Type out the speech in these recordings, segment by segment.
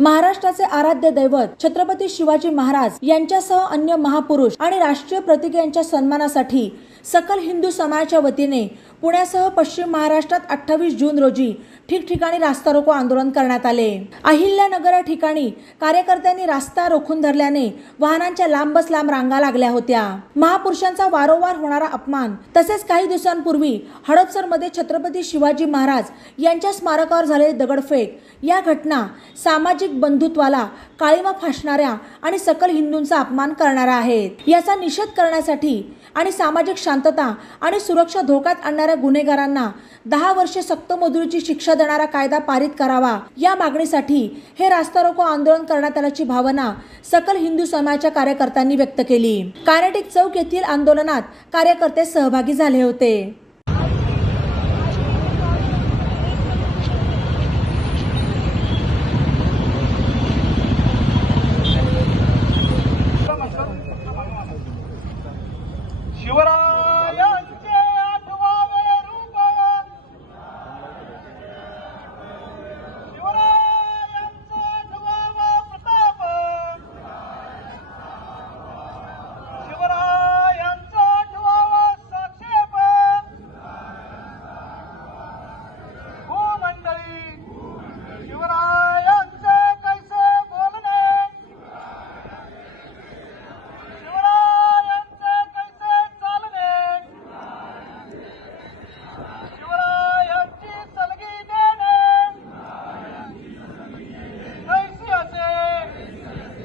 महाराष्ट्राचे आराध्य दैवत छत्रपती शिवाजी महाराज यांच्यासह अन्य महापुरुष आणि राष्ट्रीय प्रतीक यांच्या सन्मानासाठी सकल हिंदू समाजाच्या वतीने पुण्यासह पश्चिम महाराष्ट्रात 28 जून रोजी ठिकठिकाणी रास्ता रोको आंदोलन करण्यात आले। अहिल्यानगर या ठिकाणी कार्यकर्त्यांनी रास्ता रोखून धरल्याने वाहनांच्या लांबच लांब रांगा लागल्या होत्या। महापुरुषांचा वारंवार होणारा अपमान तसेच काही दिवसांपूर्वी हडपसरमध्ये छत्रपती शिवाजी महाराज यांच्या स्मारकावर झालेले दगडफेक या घटना सामाजिक बंधुत्वाला काळीमा फासणाऱ्या आणि सकल हिंदूंचा अपमान करणाऱ्या आहेत। याचा निषेध करण्यासाठी आणि सामाजिक शांतता आणि सुरक्षा धोक्यात आणणाऱ्या गुन्हेगारांना 10 वर्षे सक्त मजुरीची शिक्षा देणारा कायदा पारित करावा या मागणीसाठी हे रास्ता रोको आंदोलन करण्यात आल्याची भावना सकल हिंदू समाजाच्या कार्यकर्त्यांनी व्यक्त केली। कायनेटिक चौक येथील आंदोलनात कार्यकर्ते सहभागी झाले होते।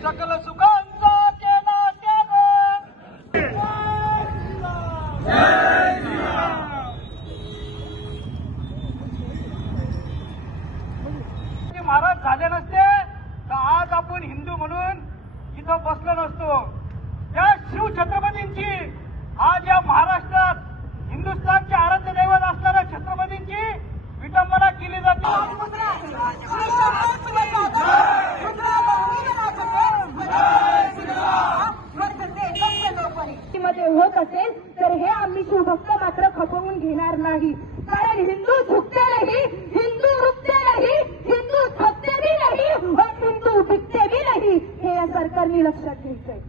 सकल सुखांचा केला त्याग। महाराज झाले नसते तर आज आपण हिंदू म्हणून इथं बसलो नसतो। त्या शिव छत्रपतींची आज या महाराष्ट्रात हिंदुस्थानचे आराध्य दैवत असणाऱ्या छत्रपतींची विटंबना केली जाते। मध्ये होत असेल तर हे आम्ही शिवभक्त मात्र खपवून घेणार नाही, कारण हिंदू झुकते नाही, हिंदू रुकते नाही, हिंदू थकते भी नाही और हिंदू बिकते भी नाही, हे या सरकारने लक्षात घ्यायचंय।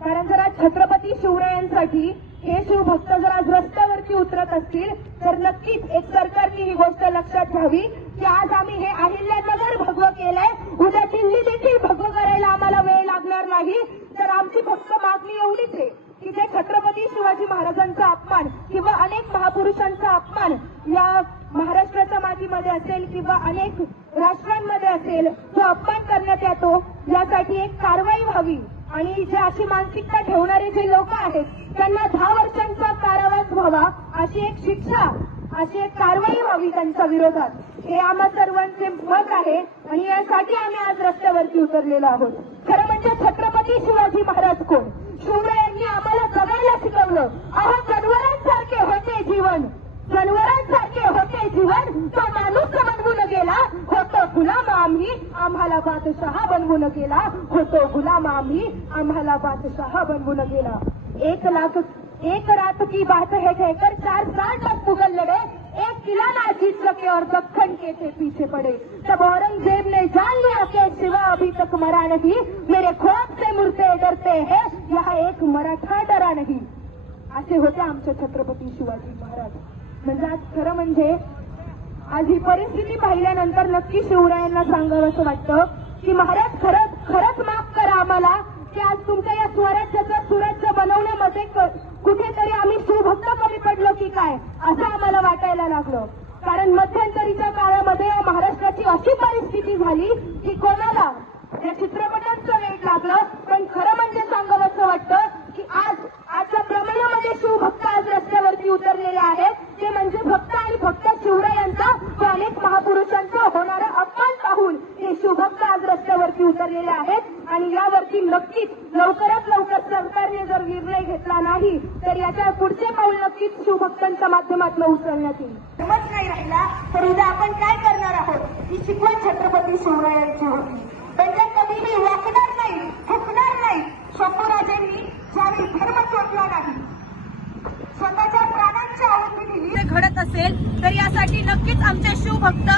कारण जर आज छत्रपती शिवरायांसाठी हे शिवभक्त जर आज रस्त्यावरती उतरत असतील तर नक्कीच एक सरकारने ही गोष्ट लक्षात घ्यावी की आज आम्ही हे अहिल्यानगर भगवं केलंय, उद्या दिल्ली देखील भगवं करायला आम्हाला वेळ लागणार नाही। तर आमची फक्त मागणी एवढीच आहे की जे छत्रपती शिवाजी महाराजांचा अपमान किंवा अनेक महापुरुषांचा अपमान या महाराष्ट्राच्या मातीमध्ये असेल किंवा अनेक राष्ट्रांमध्ये असेल जो अपमान करण्यात येतो, यासाठी एक कारवाई व्हावी आणि जे अशी मानसिकता ठेवणारे जे लोक आहेत त्यांना 10 वर्षांचा कारावास व्हावा, अशी एक शिक्षा, अशी एक कारवाई व्हावी त्यांच्या विरोधात, हे आम्हा सर्वांचे मत आहे आणि यासाठी आम्ही आज रस्त्यावरती उतरलेलो आहोत। खरं म्हणजे छत्रपती शिवाजी महाराज कोण? शिवरायांनी आम्हाला जगायला शिकवलं। अहो जनावरांसारखे होते जीवन, जनावरांसारखे होते जीवन, तो माणूस बनवून गेला, होतो गुलाम आम्ही, आम्हाला बादशाह बनवून गेला, होतो गुलाम आम्ही, आम्हाला बादशाह बनवून गेला। एक रात की बात है कहकर 4 साल तक मुगल लड़े, एक किला ना जीत सके और दक्खन के थे पीछे पड़े। तब औरंगजेब ने जान लिया कि शिवा अभी तक मरा नहीं, मेरे खौफ से मुर्दे डरते हैं, यहाँ एक मराठा डरा नहीं। असे होते आमचे छत्रपती शिवाजी महाराज। म्हणजे आज खरं म्हणजे आज ही परिस्थिती पाहिल्यानंतर नक्की शिवरायांना सांगावं असं वाटतं की महाराज खरंच माफ करा आम्हाला की आज तुमच्या या स्वराज्याचं सुराज्य बनवण्यामध्ये कुठेतरी आम्ही शिवभक्त कमी पडलो की काय असं आम्हाला वाटायला लागलं। कारण मध्यंतरीच्या काळामध्ये महाराष्ट्राची अशी परिस्थिती झाली की कोणाला या चित्रपटांचं वेट लागलं, पण खरं म्हणजे सांगावं असं वाटतं की आजच्या प्रमाणामध्ये शिवभक्त आज रस्त्यावरती उतरलेले आहेत, ते म्हणजे भक्त आणि भक्त शिवरायांचा व अनेक महापुरुषांचा होणारा अपमान पाहून हे शिवभक्त आज रस्त्यावरती उतरलेले आहेत। आणि यावरती नक्कीच लवकरात लवकर सरकारने जर निर्णय घेतला नाही तर याच्या पुढचे पाऊल नक्कीच शिवभक्तांच्या माध्यमातून उचलण्यात येईल। हिंमत नाही राहिला तर उद्या आपण काय करणार आहोत, ही शिकवण छत्रपती शिवरायांची होती। त्यांच्या कधीही वाकणार नाही, फुकणार नाही। शंभूराजेंनी ज्यावेळी धर्म सोडला नाही, स्वतःच्या प्राणांची आहुती दिली, घडत असेल तर यासाठी नक्कीच आमचे शिवभक्त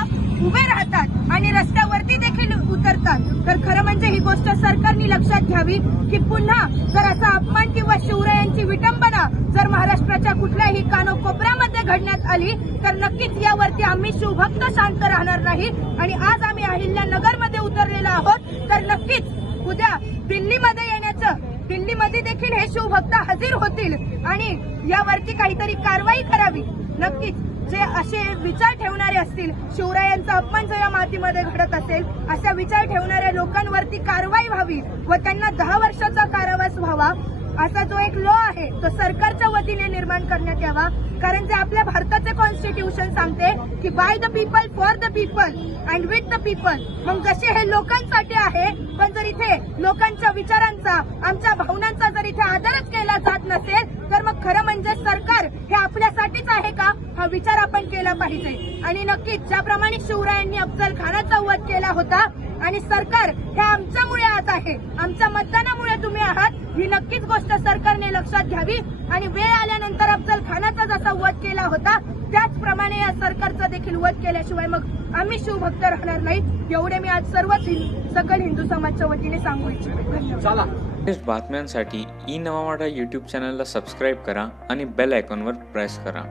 उभे राहतात आणि रस्त्यावरती देखील देखील उतरतात, तर खरं म्हणजे ही गोष्ट सरकारने लक्षात घ्यावी की पुन्हा जर असा अपमान किंवा शिवरायांची विटंबना जर महाराष्ट्राच्या कुठल्याही कानकोपऱ्यामध्ये घडण्यात आली तर नक्कीच यावरती आम्ही शिवभक्त शांत राहणार नाही. आणि आज आम्ही अहिल्यानगरमध्ये उतरलेलो आहोत, तर नक्कीच उद्या दिल्लीमध्ये देखील हे शिवभक्त हजर होतील आणि यावरती काहीतरी कारवाई करावी. नक्कीच जे असे विचार ठेवणारे असतील, शिवरायांचा अपमान जो या मातीमध्ये घडत असेल, अशा विचार ठेवणाऱ्या लोकांवरती कारवाई व्हावी व त्यांना 10 वर्षाचा कारावास व्हावा. असा जो एक लॉ आहे तो सरकारच्या वतीने निर्माण करण्यात यावा. कारण जे आपल्या भारताचे कॉन्स्टिट्यूशन सांगते की by the people, for the people and with the people. मग जसे हे लोकांसाठी आहे, पण जर इथे लोकांच्या विचारांचा, आमच्या भावनांचा जर इथे आदरच केला जात नसेल तर मग खरं म्हणजे सरकार हे आपल्यासाठीच आहे का, हा विचार आपण केला पाहिजे. आणि नक्कीच ज्याप्रमाणे शिवरायांनी अफजल खानाचा वध केला होता आणि सरकार हे आमच्यामुळे आज आहे, आमच्या मतदानामुळे तुम्ही आहात, ही नक्कीच गोष्ट सरकारने लक्षात घ्यावी. आणि वेळ आल्यानंतर अफजल खानाचा जसा वध केला होता त्याचप्रमाणे या सरकारचा देखील वध केल्याशिवाय मग आम्ही शिवभक्त राहणार नाही. एवढे मी आज सर्वच सकल हिंदू समाजच्या वतीने सांगू इच्छिते. धन्यवाद. लेटेस्ट बातम्यांसाठी ई नवा मराठा यूट्यूब चॅनलला सबस्क्राईब करा आणि बेल आयकॉनवर प्रेस करा.